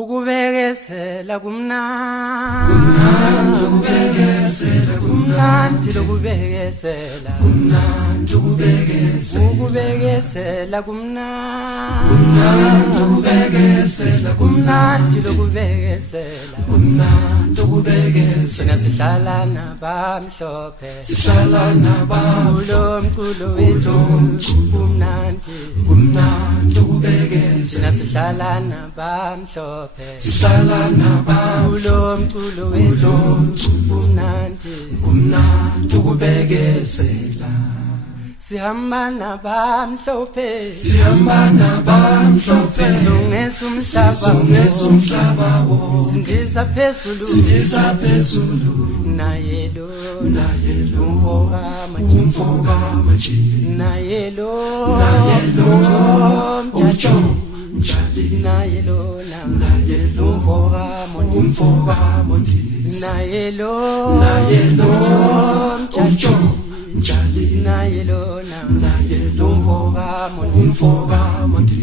Ukubekezela kumnandi ukubekezela kumnandi ukubekezela kumnandi ukubekezela kumnandi ukubekezela kumnandi ukubekezela kumnandi ukubekezela sihlala nabamhlophe sihlala nabamlo umculo wethu kumnandi kumnandi ukubekezela sihlala nabamhlophe sihlala nabamlo umculo wethu kumnandi kumnandi ukubekezela sihamba nabamhlophe sungesa umhlaba sindiza phezulu nayelo umfoka manje nayelo nayelo umfoka mondi nayelo nayelo umfoka mondi nayelo umfoka mondi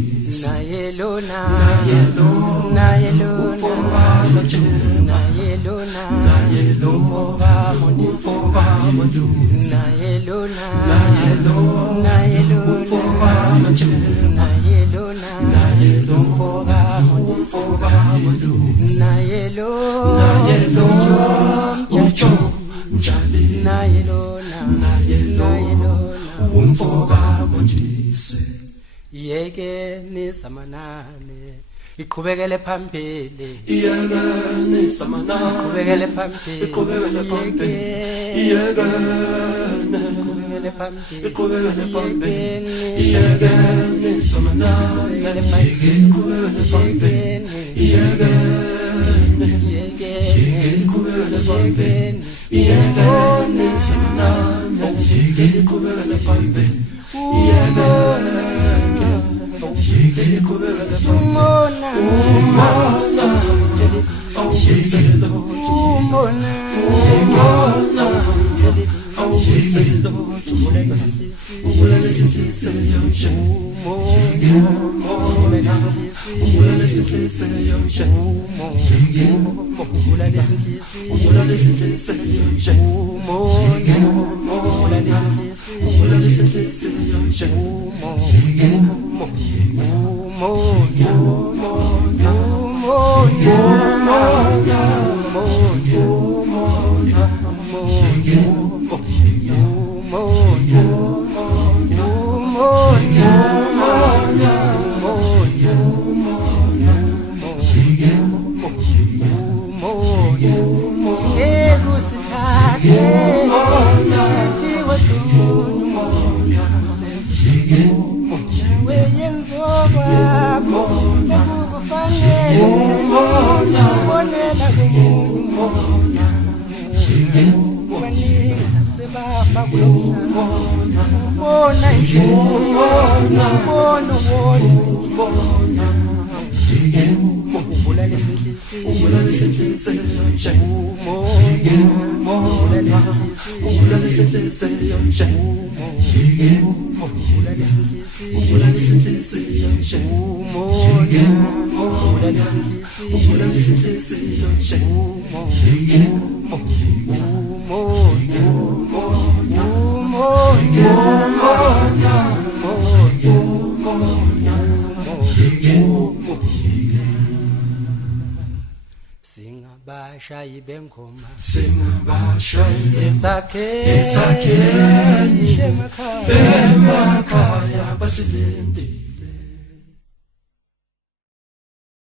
nayelo umfoka mondise yeke nisamanane iqhubekele phambili yeke nisamanane iqhubekele phambili yeke niqhubekele phambili yeke nisamanane iqhubekele phambili yeke niqhubekele phambili yeke nisamanane iqhubekele phambili Singabashayi bengoma singabashayi esakhe emakhaya basilinde